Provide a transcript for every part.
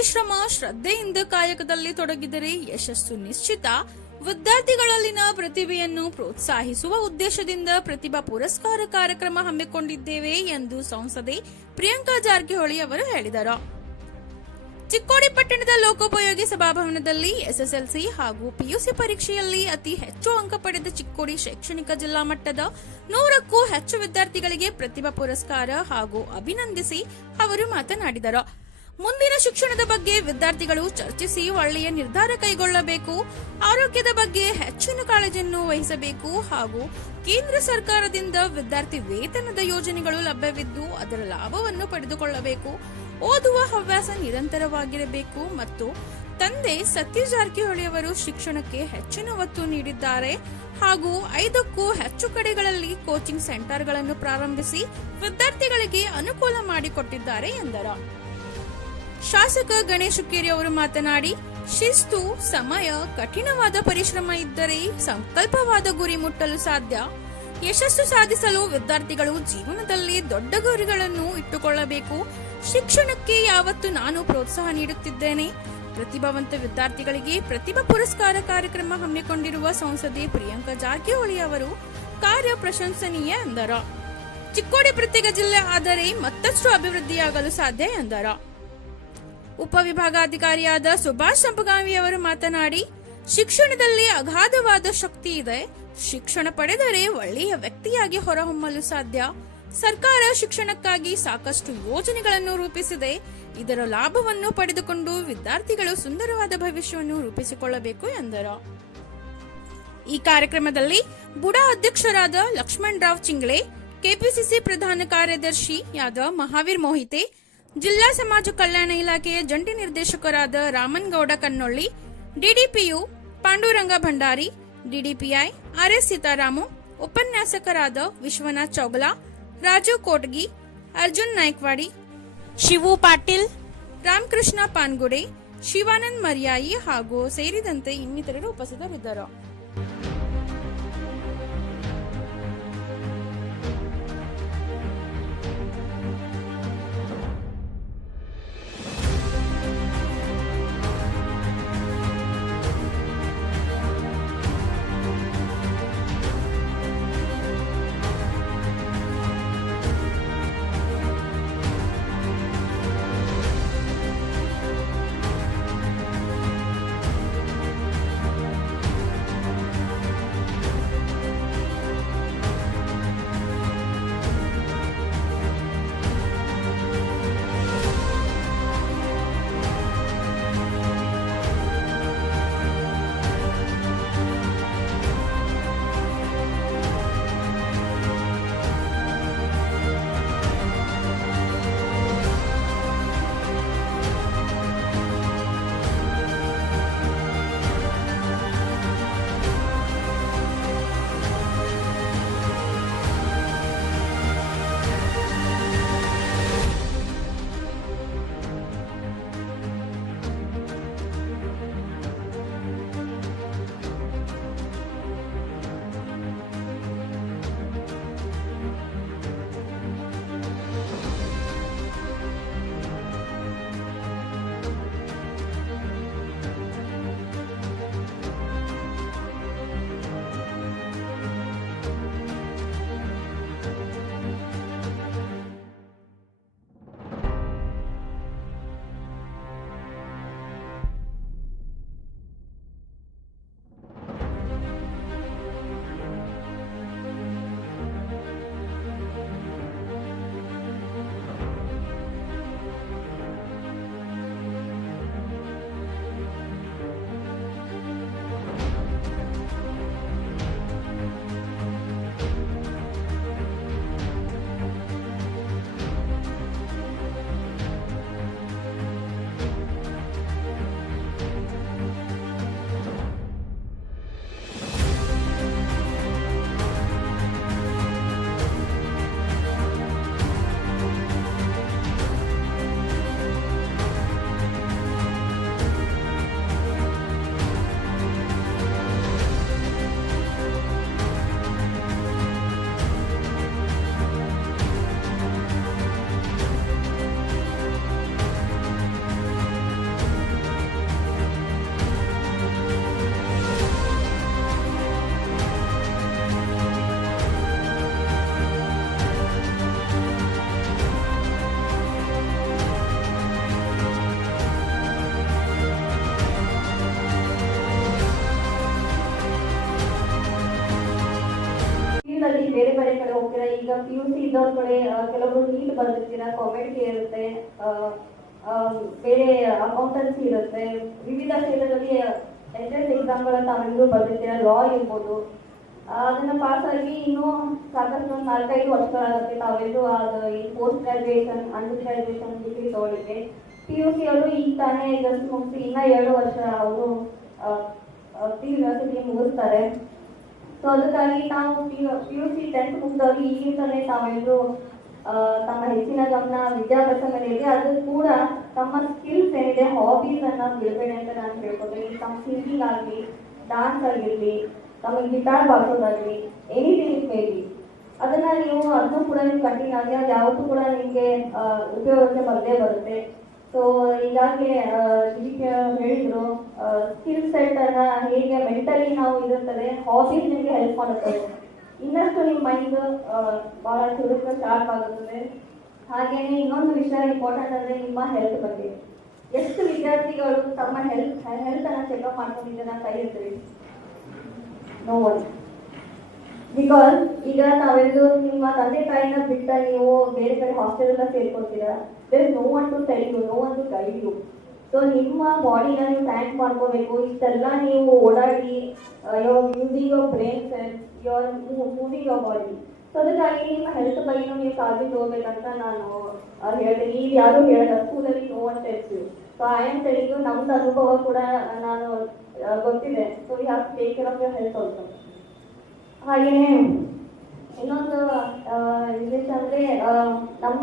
ಪರಿಶ್ರಮ, ಶ್ರದ್ಧೆಯಿಂದ ಕಾಯಕದಲ್ಲಿ ತೊಡಗಿದರೆ ಯಶಸ್ಸು ನಿಶ್ಚಿತ. ವಿದ್ಯಾರ್ಥಿಗಳಲ್ಲಿನ ಪ್ರತಿಭೆಯನ್ನು ಪ್ರೋತ್ಸಾಹಿಸುವ ಉದ್ದೇಶದಿಂದ ಪ್ರತಿಭಾ ಪುರಸ್ಕಾರ ಕಾರ್ಯಕ್ರಮ ಹಮ್ಮಿಕೊಂಡಿದ್ದೇವೆ ಎಂದು ಸಂಸದೆ ಪ್ರಿಯಾಂಕಾ ಜಾರಕಿಹೊಳಿ ಅವರು ಹೇಳಿದರು. ಚಿಕ್ಕೋಡಿ ಪಟ್ಟಣದ ಲೋಕೋಪಯೋಗಿ ಸಭಾಭವನದಲ್ಲಿ ಎಸ್ಎಸ್ಎಲ್ಸಿ ಹಾಗೂ ಪಿಯುಸಿ ಪರೀಕ್ಷೆಯಲ್ಲಿ ಅತಿ ಹೆಚ್ಚು ಅಂಕ ಪಡೆದ ಚಿಕ್ಕೋಡಿ ಶೈಕ್ಷಣಿಕ ಜಿಲ್ಲಾ ಮಟ್ಟದ ನೂರಕ್ಕೂ ಹೆಚ್ಚು ವಿದ್ಯಾರ್ಥಿಗಳಿಗೆ ಪ್ರತಿಭಾ ಪುರಸ್ಕಾರ ಹಾಗೂ ಅಭಿನಂದಿಸಿ ಅವರು ಮಾತನಾಡಿದರು. ಮುಂದಿನ ಶಿಕ್ಷಣದ ಬಗ್ಗೆ ವಿದ್ಯಾರ್ಥಿಗಳು ಚರ್ಚಿಸಿ ಒಳ್ಳೆಯ ನಿರ್ಧಾರ ಕೈಗೊಳ್ಳಬೇಕು, ಆರೋಗ್ಯದ ಬಗ್ಗೆ ಹೆಚ್ಚಿನ ಕಾಳಜಿಯನ್ನು ವಹಿಸಬೇಕು ಹಾಗೂ ಕೇಂದ್ರ ಸರ್ಕಾರದಿಂದ ವಿದ್ಯಾರ್ಥಿ ವೇತನದ ಯೋಜನೆಗಳು ಲಭ್ಯವಿದ್ದು ಅದರ ಲಾಭವನ್ನು ಪಡೆದುಕೊಳ್ಳಬೇಕು. ಓದುವ ಹವ್ಯಾಸ ನಿರಂತರವಾಗಿರಬೇಕು ಮತ್ತು ತಂದೆ ಸತ್ಯ ಜಾರಕಿಹೊಳಿ ಅವರು ಶಿಕ್ಷಣಕ್ಕೆ ಹೆಚ್ಚಿನ ಒತ್ತು ನೀಡಿದ್ದಾರೆ ಹಾಗೂ ಐದಕ್ಕೂ ಹೆಚ್ಚು ಕಡೆಗಳಲ್ಲಿ ಕೋಚಿಂಗ್ ಸೆಂಟರ್ಗಳನ್ನು ಪ್ರಾರಂಭಿಸಿ ವಿದ್ಯಾರ್ಥಿಗಳಿಗೆ ಅನುಕೂಲ ಮಾಡಿಕೊಟ್ಟಿದ್ದಾರೆ ಎಂದರು. ಶಾಸಕ ಗಣೇಶ್ ಹುಕ್ಕೇರಿ ಅವರು ಮಾತನಾಡಿ, ಶಿಸ್ತು, ಸಮಯ, ಕಠಿಣವಾದ ಪರಿಶ್ರಮ ಇದ್ದರೆ ಸಂಕಲ್ಪವಾದ ಗುರಿ ಮುಟ್ಟಲು ಸಾಧ್ಯ. ಯಶಸ್ಸು ಸಾಧಿಸಲು ವಿದ್ಯಾರ್ಥಿಗಳು ಜೀವನದಲ್ಲಿ ದೊಡ್ಡ ಗುರಿಗಳನ್ನು ಇಟ್ಟುಕೊಳ್ಳಬೇಕು. ಶಿಕ್ಷಣಕ್ಕೆ ಯಾವತ್ತು ನಾನು ಪ್ರೋತ್ಸಾಹ ನೀಡುತ್ತಿದ್ದೇನೆ. ಪ್ರತಿಭಾವಂತ ವಿದ್ಯಾರ್ಥಿಗಳಿಗೆ ಪ್ರತಿಭಾ ಪುರಸ್ಕಾರ ಕಾರ್ಯಕ್ರಮ ಹಮ್ಮಿಕೊಂಡಿರುವ ಸಂಸದೆ ಪ್ರಿಯಾಂಕಾ ಜಾರಕಿಹೊಳಿ ಅವರು ಕಾರ್ಯ ಪ್ರಶಂಸನೀಯ ಎಂದರು. ಚಿಕ್ಕೋಡಿ ಪ್ರತ್ಯೇಕ ಜಿಲ್ಲೆ ಆದರೆ ಮತ್ತಷ್ಟು ಅಭಿವೃದ್ಧಿಯಾಗಲು ಸಾಧ್ಯ ಎಂದರು. ಉಪವಿಭಾಗಾಧಿಕಾರಿಯಾದ ಸುಭಾಷ್ ಸಂಪಗಾವಿ ಅವರು ಮಾತನಾಡಿ, ಶಿಕ್ಷಣದಲ್ಲಿ ಅಗಾಧವಾದ ಶಕ್ತಿ ಇದೆ. ಶಿಕ್ಷಣ ಪಡೆದರೆ ಒಳ್ಳೆಯ ವ್ಯಕ್ತಿಯಾಗಿ ಹೊರಹೊಮ್ಮಲು ಸಾಧ್ಯ. ಸರ್ಕಾರ ಶಿಕ್ಷಣಕ್ಕಾಗಿ ಸಾಕಷ್ಟು ಯೋಜನೆಗಳನ್ನು ರೂಪಿಸಿದೆ. ಇದರ ಲಾಭವನ್ನು ಪಡೆದುಕೊಂಡು ವಿದ್ಯಾರ್ಥಿಗಳು ಸುಂದರವಾದ ಭವಿಷ್ಯವನ್ನು ರೂಪಿಸಿಕೊಳ್ಳಬೇಕು ಎಂದರು. ಈ ಕಾರ್ಯಕ್ರಮದಲ್ಲಿ ಬುಡಾ ಅಧ್ಯಕ್ಷರಾದ ಲಕ್ಷ್ಮಣ್ ರಾವ್ ಚಿಂಗ್ಳೆ, ಕೆಪಿಸಿಸಿ ಪ್ರಧಾನ ಕಾರ್ಯದರ್ಶಿ ಯಾದ ಮಹಾವೀರ್ ಮೋಹಿತೆ ಜಿಲ್ಲಾ ಸಮಾಜ ಕಲ್ಯಾಣ ಇಲಾಖೆಯ ಜಂಟಿ ನಿರ್ದೇಶಕರಾದ Raman Gowda Kannolli, DDPU Panduranga Bhandari, DDPI R S Sitaramu, ಉಪನ್ಯಾಸಕರಾದ ವಿಶ್ವನಾಥ್ ಚೌಗಲಾ, ರಾಜು ಕೋಟ್ಗಿ, ಅರ್ಜುನ್ ನಾಯ್ಕವಾಡಿ, ಶಿವು ಪಾಟೀಲ್, ರಾಮಕೃಷ್ಣ ಪಾನ್ಗುಡೆ, ಶಿವಾನಂದ್ ಮರ್ಯಾಯಿ ಹಾಗೂ ಸೇರಿದಂತೆ ಇನ್ನಿತರರು ಉಪಸ್ಥಿತರಿದ್ದರು. ಹೋಗ್ತೀರಾ? ಈಗ ಪಿ ಯು ಸಿ ಇದ್ದವ್ರ ಕಡೆ ಕೆಲವರು ನೀಟ್ ಬರ್ದಿರ್ತೀರಾ ಕಾಮೆಂಟ್ ಇರುತ್ತೆ ಬೇರೆ ಅಕೌಂಟೆನ್ಸಿ ಇರುತ್ತೆ. ವಿವಿಧ ಕ್ಷೇತ್ರದಲ್ಲಿ ಎಂಟ್ರೆನ್ಸ್ ಎಕ್ಸಾಮ್ಗಳನ್ನ ತಾವೆಲ್ಲರೂ ಬರ್ದಿರ್ತೀರಾ ಲಾ ಇರ್ಬೋದು. ಅದನ್ನ ಪಾಸ್ ಆಗಿ ಇನ್ನೂ ಸಾಕಷ್ಟು ಒಂದು ನಾಲ್ಕೈದು ವರ್ಷಗಳಾಗುತ್ತೆ ತಾವೆಲ್ಲರೂ ಅದು ಈ post graduation under graduation degree ತಗೊಳ್ಳಿಕ್ಕೆ ಪಿ ಯು ಸಿ ಅವರು ಈಗ ತಾನೇ ಜಸ್ಟ್ ಮುಗಿಸಿ ಇನ್ನ ಎರಡು ವರ್ಷ ಅವರು ಪಿ ಯೂನಿವರ್ಸಿಟಿ ಮುಗಿಸ್ತಾರೆ. ಸೊ ಅದಕ್ಕಾಗಿ ತಾವು ಪಿ ಯು ಸಿ ಟೆಂತ್ ಮುಗಿದವ್ರಿಗೆ ಈಗಿಂದಲೇ ತಾವೆಲ್ಲರೂ ತಮ್ಮ ಹೆಚ್ಚಿನ ಗಮನ ವಿದ್ಯಾಭ್ಯಾಸ ಮೇಲೆ ಅದು ಕೂಡ ತಮ್ಮ ಸ್ಕಿಲ್ಸ್ ಏನಿದೆ ಹಾಬೀಸ್ ಅನ್ನ ಬಿಡಬೇಡಿ ಅಂತ ನಾನು ಹೇಳ್ಕೊತೀನಿ ತಮ್ಮ ಸಿಂಗಿಂಗ್ ಆಗಲಿ ಡಾನ್ಸ್ ಆಗಿರಲಿ ತಮಗೆ ಗಿಟಾರ್ ಬಾರಿಸೋದಾಗಲಿ ಎನಿಥಿಂಗ್ ಇಟ್ ಅದನ್ನ ನೀವು ಅದನ್ನು ಕೂಡ ನೀವು ಕಂಟಿನ್ಯೂ ಆಗಿ, ಅದು ಯಾವತ್ತೂ ಕೂಡ ನಿಮಗೆ ಉಪಯೋಗಕ್ಕೆ ಬರದೇ ಬರುತ್ತೆ. ಸೊ ಈಗಾಗಲೇ ಹೇಳಿದ್ರು ಸ್ಕಿಲ್ ಸೆಟ್ ಅನ್ನ ಹೇಗೆ ಮೆಂಟಲಿ ನಾವು ಇರುತ್ತದೆ ಹಾಬೀಸ್ ನಿಮಗೆ ಹೆಲ್ಪ್ ಮಾಡುತ್ತದೆ. ಇನ್ನಷ್ಟು ನಿಮ್ಮ ಮೈಂಡ್ ಬಹಳ ಚುರುಕ ಶಾರ್ಪ್ ಆಗುತ್ತದೆ. ಹಾಗೇನೆ ಇನ್ನೊಂದು ವಿಷಯ ಇಂಪಾರ್ಟೆಂಟ್ ಅಂದ್ರೆ ನಿಮ್ಮ ಹೆಲ್ತ್ ಬಗ್ಗೆ. ಎಷ್ಟು ವಿದ್ಯಾರ್ಥಿಗಳು ತಮ್ಮ ಹೆಲ್ತ್ ಹೆಲ್ತ್ ಅನ್ನ ಚೆಕ್ಅಪ್ ನಾನು ಕೈ ಇರ್ತೀವಿ ನೋ ಒನ್ ಬಿಕಾಸ್ ಈಗ ನಾವೆಲ್ಲರೂ ನಿಮ್ಮ ತಂದೆ ತಾಯಿನ ಬಿಟ್ಟ ನೀವು ಬೇರೆ ಕಡೆ ಹಾಸ್ಟೆಲ್ ಎಲ್ಲ ಸೇರ್ಕೊಳ್ತೀರಾ there no one to tell you no one to guide you so ನಿಮ್ಮ ಬಾಡಿನ ನೀವು ಟ್ಯಾಂಕ್ ಮಾಡ್ಕೋಬೇಕು. ಇಷ್ಟೆಲ್ಲ ನೀವು ಓಡಾಡಿ your using your brain cells your moving your body so ಅದಕ್ಕಾಗಿ ನಿಮ್ಮ ಹೆಲ್ತ್ ಬಗ್ಗೆನೂ ನೀವು ಕಾಳಜಿ ತಗೋಬೇಕಂತ ನಾನು ಹೇಳ್ತೀನಿ. ಈಗ ಯಾರು ಹೇಳಲ್ಲ ಸ್ಕೂಲಲ್ಲಿ ನೋ ಅಂತ ಹೇಳ್ತೀವಿ ಸೊ ಐ ಆಮ್ ಟೆಲಿಂಗ್ ನಮ್ದು ಅನುಭವ ಕೂಡ ನಾನು ಗೊತ್ತಿದೆ. So you have take care of your health also ಹಾಗೆಯೇ ಇನ್ನೊಂದು ಆ, ನಮ್ಮ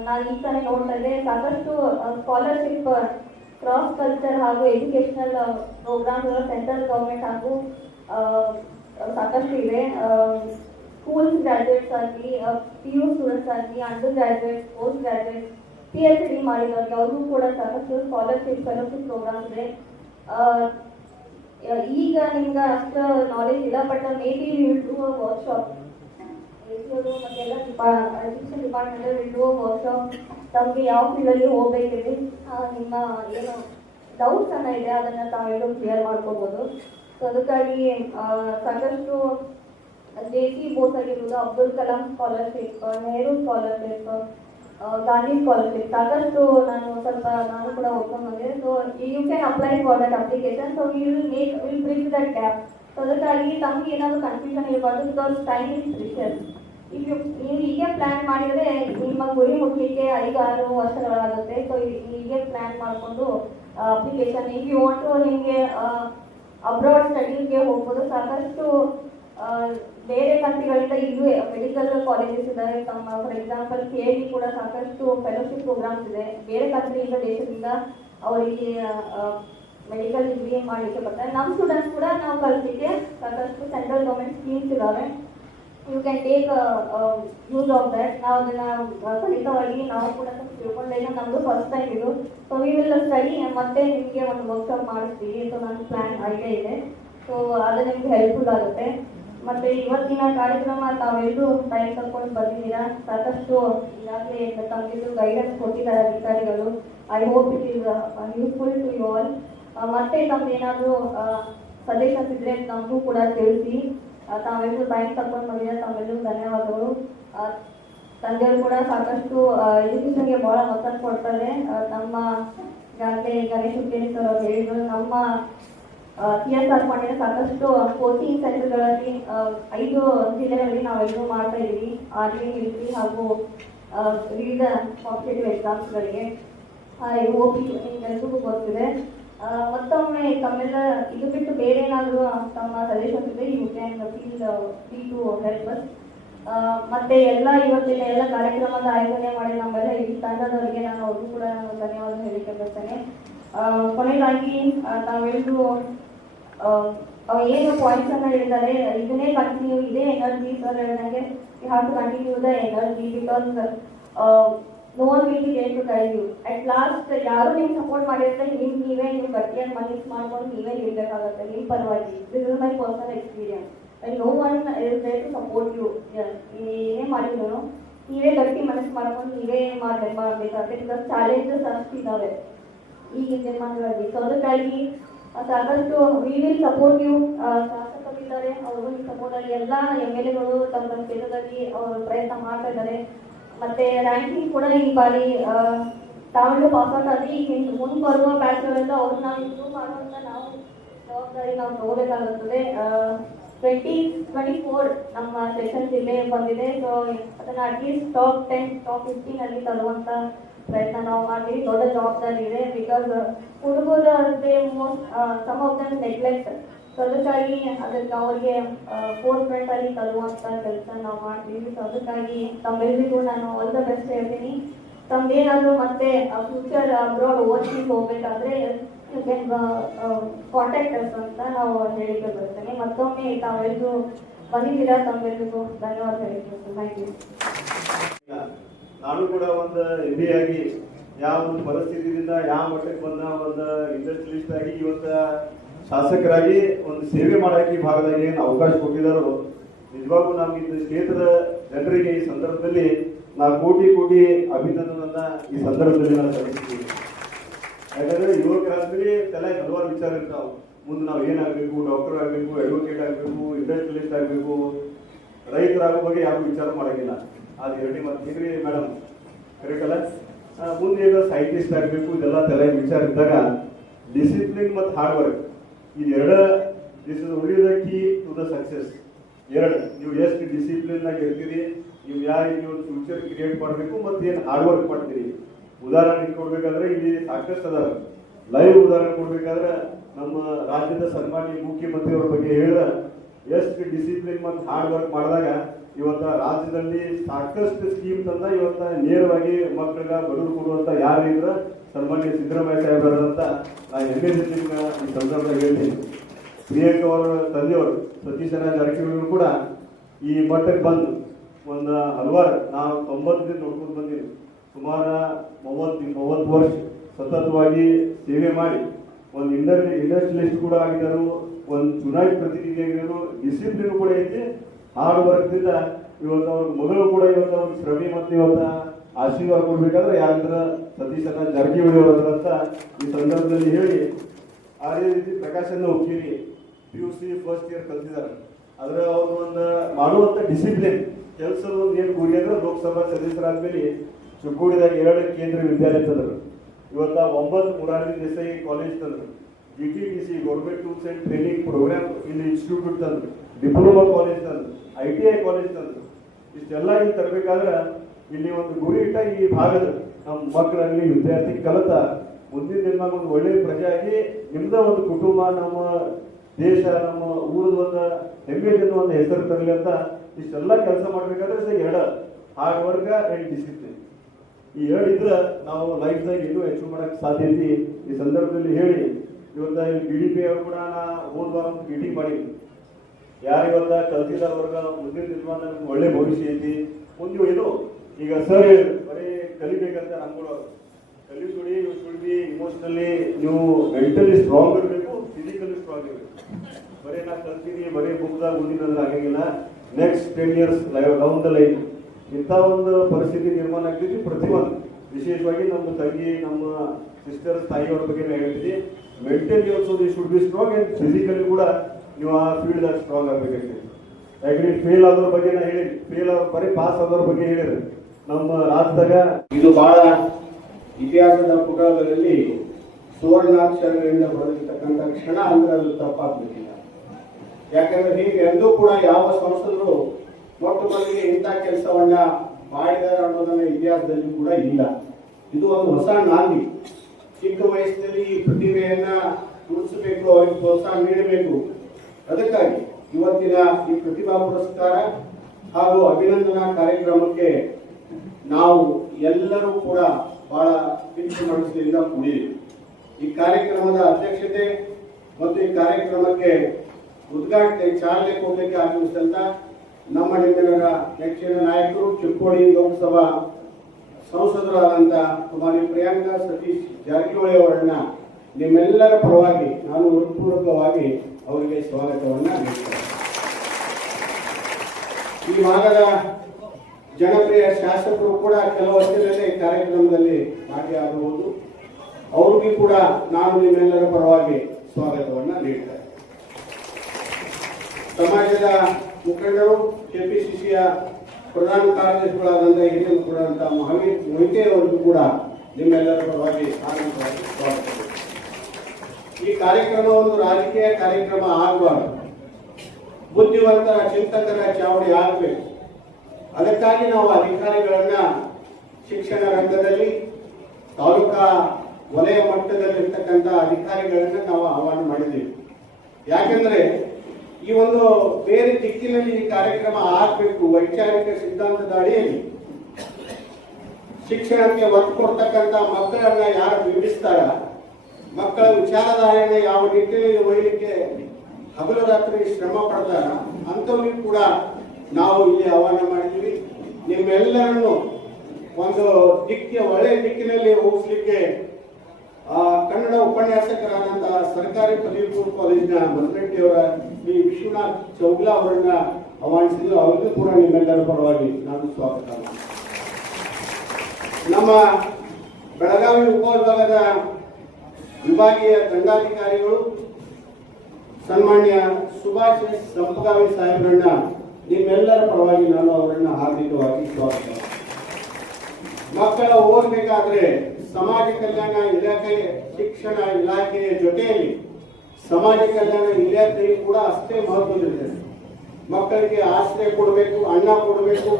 ನಾನು ಈ ತಾನೇ ನೋಡ್ತಾ ಸಾಕಷ್ಟು ಸ್ಕಾಲರ್ಶಿಪ್ ಕ್ರಾಸ್ ಕಲ್ಚರ್ ಹಾಗೂ ಎಜುಕೇಶನಲ್ ಪ್ರೋಗ್ರಾಮ್ಗಳು ಸೆಂಟ್ರಲ್ ಗೌರ್ಮೆಂಟ್ ಹಾಗೂ ಸಾಕಷ್ಟು ಇದೆ. ಸ್ಕೂಲ್ ಗ್ರಾಜುಯೇಟ್ಸ್ ಆಗಲಿ ಪಿ ಯು ಸ್ಟೂಡೆಂಟ್ಸ್ ಆಗಲಿ under graduate post graduate P H D ಮಾಡಿದವ್ರಿಗೆ ಅವ್ರಿಗೂ ಕೂಡ ಸಾಕಷ್ಟು ಸ್ಕಾಲರ್ಶಿಪ್ ಫೆಲೋಶಿಪ್ ಪ್ರೋಗ್ರಾಮ್ಸ್ ಇದೆ. ಈಗ ನಿಮ್ಗೆ ಅಷ್ಟು ನಾಲೆಜ್ ಇಲ್ಲ but may be will do a workshop ಮತ್ತೆಲ್ಲ ಮತ್ತೆ department will do a workshop ತಮಗೆ ಯಾವ ಫೀಲ್ಡಲ್ಲಿ ಹೋಗ್ಬೇಕಿದೆ? ಆ, ನಿಮ್ಮ ಏನು ಡೌಟ್ಸ್ ಅನ್ನ ಇದೆ ಅದನ್ನ ತಾವೆಲ್ಲರೂ ಕ್ಲಿಯರ್ ಮಾಡ್ಕೋಬೋದು. ಸೊ ಅದಕ್ಕಾಗಿ ಸಾಕಷ್ಟು ಜೆ ಸಿ ಬೋಸ್ ಆಗಿರ್ಬೋದು Abdul Kalam scholarship Nehru scholarship Gandhi scholarship ಸಾಕಷ್ಟು ನಾನು ಸ್ವಲ್ಪ ನಾನು ಕೂಡ ಓಪನ್ ಬಂದೆ. So you can apply for that application so will make will bridge that gap so ಅದಕ್ಕಾಗಿ ತಮಗೆ ಏನಾದರೂ ಕನ್ಫ್ಯೂಷನ್ ಇರಬಾರ್ದು ಬಿಕಾಸ್ ಟೈಮ್ ಇಸ್ ಪ್ರಿಷಿಯಸ್ ಈಗ ನೀವು ಹೀಗೆ ಪ್ಲಾನ್ ಮಾಡಿದ್ರೆ ನಿಮ್ಮ ಗುರಿ ಮುಟ್ಲಿಕ್ಕೆ ಐದಾರು ವರ್ಷಗಳಾಗುತ್ತೆ. ಸೊ ಹೀಗೆ ಪ್ಲಾನ್ ಮಾಡಿಕೊಂಡು ಅಪ್ಲಿಕೇಶನ್ ಈಗ ಯು ನಿಮಗೆ ಅಬ್ರಾಡ್ ಸ್ಟಡಿಗೆ ಹೋಗ್ಬೋದು. ಸಾಕಷ್ಟು ಬೇರೆ ಕಂಟ್ರಿಗಳಿಂದ ಇಲ್ಲೂ ಮೆಡಿಕಲ್ ಕಾಲೇಜಸ್ ಇದ್ದಾರೆ ತಮ್ಮ ಫಾರ್ ಎಕ್ಸಾಂಪಲ್ ಕೆ ಕೂಡ ಸಾಕಷ್ಟು ಫೆಲೋಶಿಪ್ ಪ್ರೋಗ್ರಾಮ್ಸ್ ಇದೆ. ಬೇರೆ ಕಂಟ್ರಿಯಿಂದ, ದೇಶದಿಂದ ಅವರಿಗೆ ಮೆಡಿಕಲ್ ಡಿಗ್ರಿ ಮಾಡಲಿಕ್ಕೆ ಬರ್ತಾರೆ. ನಮ್ಮ ಸ್ಟೂಡೆಂಟ್ಸ್ ಕೂಡ ನಾವು ಕಲಿಸಲಿಕ್ಕೆ ಸಾಕಷ್ಟು ಸೆಂಟ್ರಲ್ ಗೌರ್ಮೆಂಟ್ ಸ್ಕೀಮ್ಸ್ ಇದ್ದಾವೆ you can take use of that ನಾವು ಅದನ್ನ ಖಂಡಿತವಾಗಿ ನಾವು ಕೂಡ ಸ್ವಲ್ಪ ತಿಳ್ಕೊಂಡೆ ಈಗ ನಮ್ಮದು ಫಸ್ಟ್ ಟೈಮ್ ಇದು ಸೊ ವಿಲ್ ಸ್ಟಡಿ ಮತ್ತೆ ನಿಮಗೆ ಒಂದು ವರ್ಕ್ಶಾಪ್ ಮಾಡಿಸ್ತೀವಿ. ಸೊ ನನ್ನ ಪ್ಲಾನ್ ಐಡಿಯಾ ಇದೆ. ಸೊ ಅದು ನಿಮ್ಗೆ ಹೆಲ್ಪ್ಫುಲ್ ಆಗುತ್ತೆ. ಮತ್ತೆ ಇವತ್ತಿನ ಕಾರ್ಯಕ್ರಮ ತಾವೆಲ್ಲರೂ ಟೈಮ್ ತಗೊಂಡು ಬಂದಿದ್ದೀರಾ? ಸಾಕಷ್ಟು ಈಗಾಗಲೇ ತಮಗೆಲ್ಲರೂ ಗೈಡೆನ್ಸ್ ಕೊಟ್ಟಿದ್ದಾರೆ ಅಧಿಕಾರಿಗಳು. I hope it is useful to you all ಮತ್ತೆ ತಮ್ದು ಏನಾದರೂ ಸಜೆಷನ್ಸ್ ಇದ್ರೆ ನಮಗೂ ಕೂಡ ತಿಳಿಸಿ. ತಾವೆಲ್ಲರೂ ಬ್ಯಾಂಕ್ ತಗೊಂಡು ಬಂದಿದ್ದಾರೆ ತಾವೆಲ್ಲರೂ ಧನ್ಯವಾದಗಳು. ತಂದೆಯವರು ಕೂಡ ಸಾಕಷ್ಟು ಎಜುಕೇಷನ್ಗೆ ಬಹಳ ಒತ್ತನ್ನು ಕೊಡ್ತಾರೆ. ನಮ್ಮ ಈಗಾಗಲೇ ಗಣೇಶ್ ಹುಕ್ಕೇರಿ ಸರ್ ಅವ್ರು ಹೇಳಿದ್ರು ನಮ್ಮ ಸಿ ಎಸ್ ಆರ್ ಮಾಡಿದ ಸಾಕಷ್ಟು ಕೋಚಿಂಗ್ ಸೆಂಟರ್ಗಳಲ್ಲಿ ಐದು ಜಿಲ್ಲೆಗಳಲ್ಲಿ ನಾವೆಲ್ಲರೂ ಮಾಡ್ತಾ ಇದ್ದೀವಿ. ಆರ್ಮಿ ಮಿಲಿಟರಿ ಹಾಗೂ ಆ, ವಿವಿಧ ಕಾಂಪಿಟೇಟಿವ್ ಎಕ್ಸಾಮ್ಸ್ಗಳಿಗೆ ಓ ಪಿ ನಿಮ್ಗೆಲ್ರಿಗೂ ಗೊತ್ತಿದೆ. ಮತ್ತೊಮ್ಮೆ ತಮ್ಮೆಲ್ಲ ಇದು ಬಿಟ್ಟು ಬೇರೆ ಏನಾದರೂ ತಮ್ಮ ಸಜೆಷನ್ಸ್ ಇದೆ? You can feel free to help us ಮತ್ತೆ ಎಲ್ಲ ಇವತ್ತಿನ ಎಲ್ಲ ಕಾರ್ಯಕ್ರಮದ ಆಯೋಜನೆ ಮಾಡಿ ನಮ್ಮೆಲ್ಲ ಈ ತಂಡದವರಿಗೆ ನಾನು ಅವ್ರಿಗೂ ಕೂಡ ನಾನು ಧನ್ಯವಾದ ಹೇಳಿಕೆ ಬರ್ತೇನೆ ಕೊನೆಯದಾಗಿ ಅವ್ ಏನು ಪಾಯಿಂಟ್ಸ್ ಅನ್ನ ಹೇಳಿದ್ದಾರೆ, ಇದನ್ನೇ ಕಂಟಿನ್ಯೂ ಇದೇ ಎನರ್ಜಿ ಸರ್ ಹೇಳಿದಂಗೆ you to continue the energy because no one will be to guide you at last ಯಾರು ನಿಮ್ಗೆ ಸಪೋರ್ಟ್ ಮಾಡಿರ್ತಾರೆ ನಿಮ್ ನೀವೇ ನೀವು ಗಟ್ಟಿಯಾಗಿ ಮನಸ್ಸು ಮಾಡ್ಕೊಂಡು ನೀವೇ ಇರಬೇಕಾಗುತ್ತೆ ನಿಮ್ಮ ಪರವಾಗಿ. This is my personal experience and no one is there to support you ಏನೇ ಮಾಡಿದ್ರು ನೀವೇ ಗಟ್ಟಿ ಮನಸ್ಸು ಮಾಡ್ಕೊಂಡು ನೀವೇ ಮಾಡ್ಬೇಕು, ಮಾಡಬೇಕಾಗುತ್ತೆ. ಬಿಕಾಸ್ ಚಾಲೆಂಜಸ್ ಅಷ್ಟಿದ್ದಾವೆ ಈಗಿನ ದಿನಮಾನಗಳಲ್ಲಿ ಸೊ ಅದಕ್ಕಾಗಿ ಸಾಕಷ್ಟು ವಿ ವಿಲ್ ಸಪೋರ್ಟ್ ಯು ಶಾಸಕರಿದ್ದಾರೆ ಅವರು ಅವ್ರಿಗೂ ಸಪೋರ್ಟ್ ಆಗಿ ಎಲ್ಲ ಎಂ ಎಲ್ ಎಗಳು ತಮ್ಮ ಕ್ಷೇತ್ರದಲ್ಲಿ ಅವರು ಪ್ರಯತ್ನ ಮಾಡ್ತಾ ಇದ್ದಾರೆ. ಮತ್ತೆ ರ್ಯಾಂಕಿಂಗ್ ಕೂಡ ಈ ಬಾರಿ ತಗೊಂಡು ಪಾಸ್ಔಟ್ ಆಗಿ ಮುಂದೆ ಬರುವ ಬ್ಯಾಚ್ಗಳೆಲ್ಲ ಅವ್ರನ್ನ ಇಂಪ್ರೂವ್ ಮಾಡುವಂತ ನಾವು ಜವಾಬ್ದಾರಿ ನಾವು ತಗೋಬೇಕಾಗುತ್ತದೆ. ಟ್ವೆಂಟಿ ಟ್ವೆಂಟಿ ಫೋರ್ ನಮ್ಮ ಸೆಷನ್ಸ್ ಇಲ್ಲೇ ಬಂದಿದೆ. ಸೊ ಅದನ್ನ at least top ten top fifteen ಅಲ್ಲಿ ತರುವಂತ ಪ್ರಯತ್ನ ನಾವು ಮಾಡ್ತೀವಿ. ದೊಡ್ಡ ಜವಾಬ್ದಾರಿ ಇದೆ. ಬಿಕಾಸ್ ಹುಡುಗರು most some of them neglect ಅದಕ್ಕಾಗಿ ಅದಕ್ಕೆ ಅವರಿಗೆ ಫೋರ್ಸ್ಮೆಂಟ್ ಆಗಿ ತರುವಂತ ಕೆಲಸ ನಾವು ಮಾಡ್ತೀವಿ. ಸೊ ಅದಕ್ಕಾಗಿ ತಮ್ಮೆಲ್ಲರಿಗೂ ನಾನು ಆಲ್ ದ ಬೆಸ್ಟ್ ಹೇಳ್ತೀನಿ. ತಮ್ದೇನಾದ್ರು ಮತ್ತೆ ಫ್ಯೂಚರ್ ಅಬ್ರಾಡ್ ಓದ್ಲಿಕ್ಕೆ ಹೋಗ್ಬೇಕಾದ್ರೆ ಕಾಂಟ್ಯಾಕ್ಟ್ ಅಸ್ ಅಂತ ನಾವು ಹೇಳಿಕೆ ಬರ್ತೇನೆ ಮತ್ತೊಮ್ಮೆ ತಾವೆಲ್ಲರೂ ಬಂದಿದ್ದೀರಾ? ತಮ್ಮೆಲ್ಲರಿಗೂ ಧನ್ಯವಾದ ಹೇಳಿಕೆ ಥ್ಯಾಂಕ್ ಯು. ನಾನು ಕೂಡ ಒಂದು ಎಂ ಬಿ ಆಗಿ ಯಾವ ಒಂದು ಪರಿಸ್ಥಿತಿಯಿಂದ ಯಾವ ಮಟ್ಟಕ್ಕೆ ಬಂದ ಒಂದು ಇಂಡಸ್ಟ್ರಿಯಲಿಸ್ಟ್ ಆಗಿ ಇವತ್ತ ಶಾಸಕರಾಗಿ ಒಂದು ಸೇವೆ ಮಾಡಕ್ಕೆ ಈ ಭಾಗದಾಗ ಏನು ಅವಕಾಶ ಕೊಟ್ಟಿದ್ದಾರೋ ನಿಜವಾಗೂ ನಮ್ಗೆ ಇದು ಕ್ಷೇತ್ರದ ಜನರಿಗೆ ಈ ಸಂದರ್ಭದಲ್ಲಿ ನಾವು ಕೋಟಿ ಕೋಟಿ ಅಭಿನಂದನನ್ನ ಈ ಸಂದರ್ಭದಲ್ಲಿ ನಾವು ಸಲ್ಲಿಸ್ತೀನಿ. ಯಾಕಂದ್ರೆ ಯುವಕರಾದ್ರೆ ತಲೆ ಹಲವಾರು ವಿಚಾರ ಇರ್ತಾವೆ ಮುಂದೆ ನಾವು ಏನಾಗಬೇಕು, ಡಾಕ್ಟರ್ ಆಗಬೇಕು ಅಡ್ವೊಕೇಟ್ ಆಗಬೇಕು ಇಂಡಸ್ಟ್ರಿಯಲಿಸ್ಟ್ ಆಗಬೇಕು, ರೈತರಾಗೋ ಬಗ್ಗೆ ಯಾರು ವಿಚಾರ ಮಾಡಂಗಿಲ್ಲ ಅದು ಹೇಳಿ ಮತ್ತೆ ಹೇಗ್ರಿ ಮೇಡಮ್ ಅಲ್ಲ ಮುಂದೆ ಏನೋ ಸೈಂಟಿಸ್ಟ್ ಆಗಬೇಕು, ಇದೆಲ್ಲ ತಲೆ ವಿಚಾರ ಇದ್ದಾಗ ಡಿಸಿಪ್ಲಿನ್ ಮತ್ತು ಹಾರ್ಡ್ ವರ್ಕ್ ಇದು ಎರಡು this is only key to the success ಎರಡು, ನೀವು ಎಷ್ಟು ಡಿಸಿಪ್ಲಿನ್ ಆಗಿ ಇರ್ತೀರಿ, ನೀವು ಯಾವ ನೀವು ಫ್ಯೂಚರ್ ಕ್ರಿಯೇಟ್ ಮಾಡಬೇಕು ಮತ್ತು ಏನು ಹಾರ್ಡ್ ವರ್ಕ್ ಮಾಡ್ತೀರಿ. ಉದಾಹರಣೆ ಕೊಡ್ಬೇಕಾದ್ರೆ ಇಲ್ಲಿ ಸಾಕಷ್ಟು ಅದ ಲೈವ್ ಉದಾಹರಣೆ ಕೊಡ್ಬೇಕಾದ್ರೆ ನಮ್ಮ ರಾಜ್ಯದ ಸನ್ಮಾನ್ಯ ಮುಖ್ಯಮಂತ್ರಿಯವರ ಬಗ್ಗೆ ಹೇಳಿದ್ರೆ ಎಷ್ಟು ಡಿಸಿಪ್ಲಿನ್ ಮತ್ತು ಹಾರ್ಡ್ ವರ್ಕ್ ಮಾಡಿದಾಗ ಇವತ್ತ ರಾಜ್ಯದಲ್ಲಿ ಸಾಕಷ್ಟು ಸ್ಕೀಮ್ ತಂದ ಇವತ್ತ ನೇರವಾಗಿ ಮಕ್ಕಳಿಗೆ ಬಡವರು ಕೊಡುವಂತ ಯಾರಿದ್ರ ಸನ್ಮಾನ್ಯ ಸಿದ್ದರಾಮಯ್ಯ ಸಾಹೇಬರ ಅಂತ ನಾನು ಹೆಮ್ಮೆ ಈ ಸಂದರ್ಭದಲ್ಲಿ ಹೇಳ್ತೀನಿ. ಪ್ರಿಯಾಂಕ ಅವರ ತಂದೆಯವರು ಸತೀಶನ ಜಾರಕಿಹೊಳಿ ಕೂಡ ಈ ಮಟ್ಟಕ್ಕೆ ಬಂದು ಒಂದು ಹಲವಾರು, ನಾವು ತೊಂಬತ್ತರಿಂದ ನೋಡ್ಕೊಂಡು ಬಂದೀವಿ ಸುಮಾರು ಮೂವತ್ತು ಮೂವತ್ತು ವರ್ಷ ಸತತವಾಗಿ ಸೇವೆ ಮಾಡಿ, ಒಂದು ಇಂಡಸ್ಟ್ರಿ ಇಂಡಸ್ಟ್ರಿಯಲಿಸ್ಟ್ ಕೂಡ ಆಗಿದ್ದರು ಒಂದು ಚುನಾಯಿತ ಪ್ರತಿನಿಧಿಯಾಗಿರೋ ಡಿಸಿಪ್ಲಿನ್ ಕೂಡ ಐತಿ. ಹಾರ್ಡ್ ಇವತ್ತು ಅವ್ರ ಮಗಳು ಕೂಡ ಇವತ್ತು ಒಂದು ಶ್ರಮಿ ಮತ್ತು ಇವತ್ತು ಆಶೀರ್ವಾದ ಕೊಡ್ಬೇಕಾದ್ರೆ ಯಾರಂದ್ರ ಸತೀಶನ ಜಾರಕಿಹೊಳಿ ಅವರ ಅಂತ ಈ ಸಂದರ್ಭದಲ್ಲಿ ಹೇಳಿ, ಅದೇ ರೀತಿ ಪ್ರಕಾಶನ Hukkeri P U C first year ಕಲ್ತಿದ್ದಾರೆ. ಆದ್ರೆ ಅವರು ಒಂದು ಮಾಡುವಂತ ಡಿಸಿಪ್ಲಿನ್ ಕೆಲಸದ ಒಂದು ಏನು ಗುರಿ ಅಂದ್ರೆ ಲೋಕಸಭಾ ಸದಸ್ಯರಾದ್ಮೇಲೆ ಚಿಕ್ಕೋಡಿದಾಗ ಎರಡು ಕೇಂದ್ರ ವಿದ್ಯಾಲಯ ತಂದರು. ಇವತ್ತು ಒಂಬತ್ತು ಮುರಾರಿ ದೇಸಾಯಿ ಕಾಲೇಜ್ ತಂದ್ರು. G T T C government tools and training programme ಇಲ್ಲಿ ಇನ್ಸ್ಟಿಟ್ಯೂಟ್ ತಂದ್ರು ಡಿಪ್ಲೊಮಾ ಕಾಲೇಜ್ ತಂದ್ರು ಐ ಟಿ ಐ ಕಾಲೇಜ್ ಇಷ್ಟೆಲ್ಲ ಇಲ್ಲಿ ತರಬೇಕಾದ್ರೆ ಇಲ್ಲಿ ಒಂದು ಗುರಿ ಇಟ್ಟ ಈ ಭಾಗದ ನಮ್ಮ ಮಕ್ಕಳಲ್ಲಿ ವಿದ್ಯಾರ್ಥಿ ಕಲತ ಮುಂದಿನ ದಿನ ಒಂದು ಒಳ್ಳೆ ಪ್ರಜೆ ಆಗಿ ನಿಮ್ದ ಒಂದು ಕುಟುಂಬ, ನಮ್ಮ ದೇಶ, ನಮ್ಮ ಊರದ ಒಂದು ಹೆಮ್ಮೆಯಿಂದ ಒಂದು ಹೆಸರು ತರಲಿ ಅಂತ ಇಷ್ಟೆಲ್ಲ ಕೆಲಸ ಮಾಡ್ಬೇಕಾದ್ರೆ ಸರ್ ಎರಡ ಹಾರ್ಡ್ ವರ್ಕ್ ಅಂಡ್ ಡಿಸಿಪ್ಲಿನ್ ಈ ಹೇಳಿದ್ರೆ ನಾವು ಲೈಫ್ದಾಗ ಇನ್ನೂ ಹೆಚ್ಚು ಮಾಡಕ್ಕೆ ಸಾಧ್ಯ ಐತಿ. ಈ ಸಂದರ್ಭದಲ್ಲಿ ಹೇಳಿ ಇವತ್ತ ಬಿ ಡಿ ಪಿ ಅವರು ಕೂಡ ಹೋದ ಒಂದು ಮೀಟಿಂಗ್ ಮಾಡಿದ್ವಿ ಯಾರು ಇವತ್ತ ಕಲ್ತಿದಾರ ವರ್ಗ ಮುಂದಿನ ದಿನ ಒಳ್ಳೆ ಭವಿಷ್ಯ ಐತಿ. ಮುಂದೆ ಏನು ಈಗ ಸರ್ ಬರೀ ಕಲಿಬೇಕಂತ ನಮ್ಗಳು ಕಲಿಸ್ಬಿಡಿ ಯು ಶುಡ್ ಬಿ ಇಮೋಷನಲಿ ನೀವು ಮೆಂಟಲಿ ಸ್ಟ್ರಾಂಗ್ ಇರಬೇಕು ಫಿಸಿಕಲಿ ಸ್ಟ್ರಾಂಗ್ ಇರಬೇಕು. ಬರೀ ನಾ ಕಲ್ತೀನಿ, ಬರೀ ಬುಕ್ದಾಗ ಮುಂದಿನ ಆಗಂಗಿಲ್ಲ. Next ten years down the line ಇಂಥ ಒಂದು ಪರಿಸ್ಥಿತಿ ನಿರ್ಮಾಣ ಆಗ್ತೈತಿ ಪ್ರತಿಯೊಂದು. ವಿಶೇಷವಾಗಿ ನಮ್ಮ ತಂಗಿ, ನಮ್ಮ ಸಿಸ್ಟರ್ಸ್ ತಾಯಿಯವ್ರ ಬಗ್ಗೆ ಹೇಳ್ತೀನಿ mentally also they should be strong and physically ಕೂಡ ನೀವು ಆ ಫೀಲ್ಡ್ ಸ್ಟ್ರಾಂಗ್ ಆಗ್ಬೇಕಾಗ್ತೈತಿ ಯಾಕಂದ್ರೆ ಫೇಲ್ ಆದವ್ರ ಬಗ್ಗೆ ನಾ ಹೇಳಿ ಫೇಲ್ ಆದ ಬರೀ ಪಾಸ್ ಆದವ್ರ ಬಗ್ಗೆ ಹೇಳಿದ್ರು. ನಮ್ಮ ರಾಜ್ಯದಾಗ ಇದು ಬಹಳ ಇತಿಹಾಸದ ಪುಟಗಳಲ್ಲಿ ಸುವರ್ಣಾಕ್ಷರಗಳಿಂದ ಬರೆದಿರ್ತಕ್ಕಂಥ ಕ್ಷಣ ಅಂದ್ರೆ ಅದು ತಪ್ಪಾಗಬೇಕಿಲ್ಲ ಯಾಕಂದ್ರೆ ಹೀಗೆ ಎಂದೂ ಕೂಡ ಯಾವ ಸಂಸದರು ಮೊಟ್ಟ ಮೊದಲಿಗೆ ಇಂಥ ಕೆಲಸವನ್ನ ಮಾಡಿದ್ದಾರೆ ಅನ್ನೋದನ್ನ ಇತಿಹಾಸದಲ್ಲಿ ಕೂಡ ಇಲ್ಲ. ಇದು ಒಂದು ಹೊಸ ನಾಂದಿ. ಚಿಕ್ಕ ವಯಸ್ಸಿನಲ್ಲಿ ಈ ಪ್ರತಿಭೆಯನ್ನ ಉಳಿಸಬೇಕು ಅವರಿಗೆ ಪ್ರೋತ್ಸಾಹ ನೀಡಬೇಕು. ಅದಕ್ಕಾಗಿ ಇವತ್ತಿನ ಈ ಪ್ರತಿಭಾ ಪುರಸ್ಕಾರ ಹಾಗೂ ಅಭಿನಂದನಾ ಕಾರ್ಯಕ್ರಮಕ್ಕೆ ನಾವು ಎಲ್ಲರೂ ಕೂಡ ಬಹಳ ಪಿಂಚು ಮನಸ್ಸಿನಿಂದ ಕೂಡಿದೆ ಈ ಕಾರ್ಯಕ್ರಮದ ಅಧ್ಯಕ್ಷತೆ ಮತ್ತು ಈ ಕಾರ್ಯಕ್ರಮಕ್ಕೆ ಉದ್ಘಾಟನೆ, ಚಾಲನೆ ಕೊಡಲಿಕ್ಕೆ ಆಗಮಿಸಿದಂತ ನಮ್ಮ ನಿಮ್ಮೆಲ್ಲರ ನೆಚ್ಚಿನ ನಾಯಕರು ಚಿಕ್ಕೋಡಿ ಲೋಕಸಭಾ ಸಂಸದರಾದಂಥ ಕುಮಾರಿ ಪ್ರಿಯಾಂಕಾ ಸತೀಶ್ ಜಾರಕಿಹೊಳಿ ಅವರನ್ನ ನಿಮ್ಮೆಲ್ಲರ ಪರವಾಗಿ ನಾನು ಹೃತ್ಪೂರ್ವಕವಾಗಿ ಅವರಿಗೆ ಸ್ವಾಗತವನ್ನು ನೀಡುತ್ತೇನೆ ಈ ಭಾಗದ ಜನಪ್ರಿಯ ಶಾಸಕರು ಕೂಡ ಕೆಲವು ವರ್ಷದಲ್ಲೇ ಕಾರ್ಯಕ್ರಮದಲ್ಲಿ ಭಾಗಿಯಾಗಬಹುದು. ಅವ್ರಿಗೂ ಕೂಡ ನಾನು ನಿಮ್ಮೆಲ್ಲರ ಪರವಾಗಿ ಸ್ವಾಗತವನ್ನು ನೀಡ್ತಾರೆ ಸಮಾಜದ ಮುಖಂಡರು, ಕೆಪಿಸಿಸಿಯ ಪ್ರಧಾನ ಕಾರ್ಯದರ್ಶಿಗಳಾದಂಥ ಹಿರಿಯ ಮುಖಂಡ ಮಹಾವೀರ್ ಮೊಯ್ತೆ ಅವರಿಗೂ ಕೂಡ ನಿಮ್ಮೆಲ್ಲರ ಪರವಾಗಿ ಈ ಕಾರ್ಯಕ್ರಮ ಒಂದು ರಾಜಕೀಯ ಕಾರ್ಯಕ್ರಮ ಆಗಬಾರ್ದು. ಬುದ್ಧಿವಂತರ ಚಿಂತಕರ ಚಾವಡಿ ಆಗಬೇಕು. ಅದಕ್ಕಾಗಿ ನಾವು ಅಧಿಕಾರಿಗಳನ್ನ ಶಿಕ್ಷಣ ರಂಗದಲ್ಲಿ, ತಾಲೂಕಾ ವಲಯ ಮಟ್ಟದಲ್ಲಿರ್ತಕ್ಕಂಥ ಅಧಿಕಾರಿಗಳನ್ನ ನಾವು ಆಹ್ವಾನ ಮಾಡಿದ್ದೀವಿ. ಯಾಕಂದ್ರೆ ಈ ಒಂದು ಬೇರೆ ದಿಕ್ಕಿನಲ್ಲಿ ಈ ಕಾರ್ಯಕ್ರಮ ಆಗಬೇಕು, ವೈಚಾರಿಕ ಸಿದ್ಧಾಂತದ ಅಡಿಯಲ್ಲಿ. ಶಿಕ್ಷಣಕ್ಕೆ ಒತ್ತು ಕೊಡ್ತಕ್ಕಂಥ ಮಕ್ಕಳನ್ನ ಯಾರು ಬಿಂಬಿಸ್ತಾರ? ಮಕ್ಕಳ ವಿಚಾರಧಾರಣೆ ಯಾವ ನಿಟ್ಟಿನಲ್ಲಿ ಒಯ್ಯಲಿಕ್ಕೆ ಹಗಲು ರಾತ್ರಿ ಶ್ರಮ ಪಡ್ತಾರ? ಅಂಥವ್ರಿಗೆ ಕೂಡ ನಾವು ಇಲ್ಲಿ ಆಹ್ವಾನ ಮಾಡಿದ್ವಿ ನಿಮ್ಮೆಲ್ಲರನ್ನು ಒಂದು ದಿಕ್ಕಿನ ಒಳ್ಳೆಯ ದಿಕ್ಕಿನಲ್ಲಿ ಕನ್ನಡ ಉಪನ್ಯಾಸಕರಾದಂತಹ ಸರ್ಕಾರಿ ಪದವಿ ಕಾಲೇಜಿನ ಮಲ್ರೆಡ್ಡಿಯವರ ಶ್ರೀ ವಿಶ್ವನಾಥ್ ಚೌಗ್ಲಾ ಅವರನ್ನ ಆಹ್ವಾನಿಸಿದ್ರು ಅವರಿಗೂ ಕೂಡ ನಿಮ್ಮೆಲ್ಲರ ಪರವಾಗಿ ನಾನು ಸ್ವಾಗತ. ನಮ್ಮ ಬೆಳಗಾವಿ ಉಪವಿಭಾಗದ ವಿಭಾಗೀಯ ದಂಡಾಧಿಕಾರಿಗಳು, ಸನ್ಮಾನ್ಯ ಸುಭಾಷ್ ಸಂಪಗಾವಿ ಸಾಹೇಬರನ್ನ ನಿಮ್ಮೆಲ್ಲರ ಪರವಾಗಿ ನಾನು ಅವರನ್ನ ಹಾರ್ದಿಕವಾಗಿ ಸ್ವಾಗತ ಮಕ್ಕಳ ಓದಬೇಕಾದ್ರೆ ಸಮಾಜ ಕಲ್ಯಾಣ ಇಲಾಖೆ, ಶಿಕ್ಷಣ ಇಲಾಖೆಯ ಜೊತೆಯಲ್ಲಿ ಸಮಾಜ ಕಲ್ಯಾಣ ಇಲಾಖೆಯು ಕೂಡ ಅಷ್ಟೇ ಮಹತ್ವದಲ್ಲಿದೆ. ಮಕ್ಕಳಿಗೆ ಆಶ್ರಯ ಕೊಡಬೇಕು, ಅನ್ನ ಕೊಡಬೇಕು.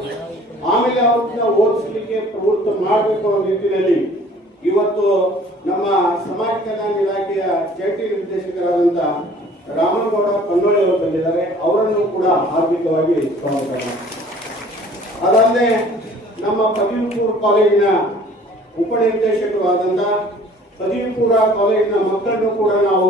ಆಮೇಲೆ ಅವ್ರನ್ನ ಓದಿಸ್ಲಿಕ್ಕೆ ಪ್ರವೃತ್ತ ಮಾಡಬೇಕು ಅನ್ನೋ ನಿಟ್ಟಿನಲ್ಲಿ ಇವತ್ತು ನಮ್ಮ ಸಮಾಜ ಕಲ್ಯಾಣ ಇಲಾಖೆಯ ಜಂಟಿ ನಿರ್ದೇಶಕರಾದಂತ ರಾಮನಗೌಡ ಕನ್ನೋಳಿ ಅವರು ಬಂದಿದ್ದಾರೆ. ಅವರನ್ನು ಕೂಡ ಹಾರ್ದಿಕವಾಗಿ ಸ್ವಾಗತ ಮಾಡ್ತೀನಿ. ನಮ್ಮ ಪದವಿಪೂರ್ ಕಾಲೇಜಿನ ಉಪನಿರ್ದೇಶಕರು ಆದಂತ ಪದವಿ ಕಾಲೇಜಿನ ಮಕ್ಕಳನ್ನು ಕೂಡ ನಾವು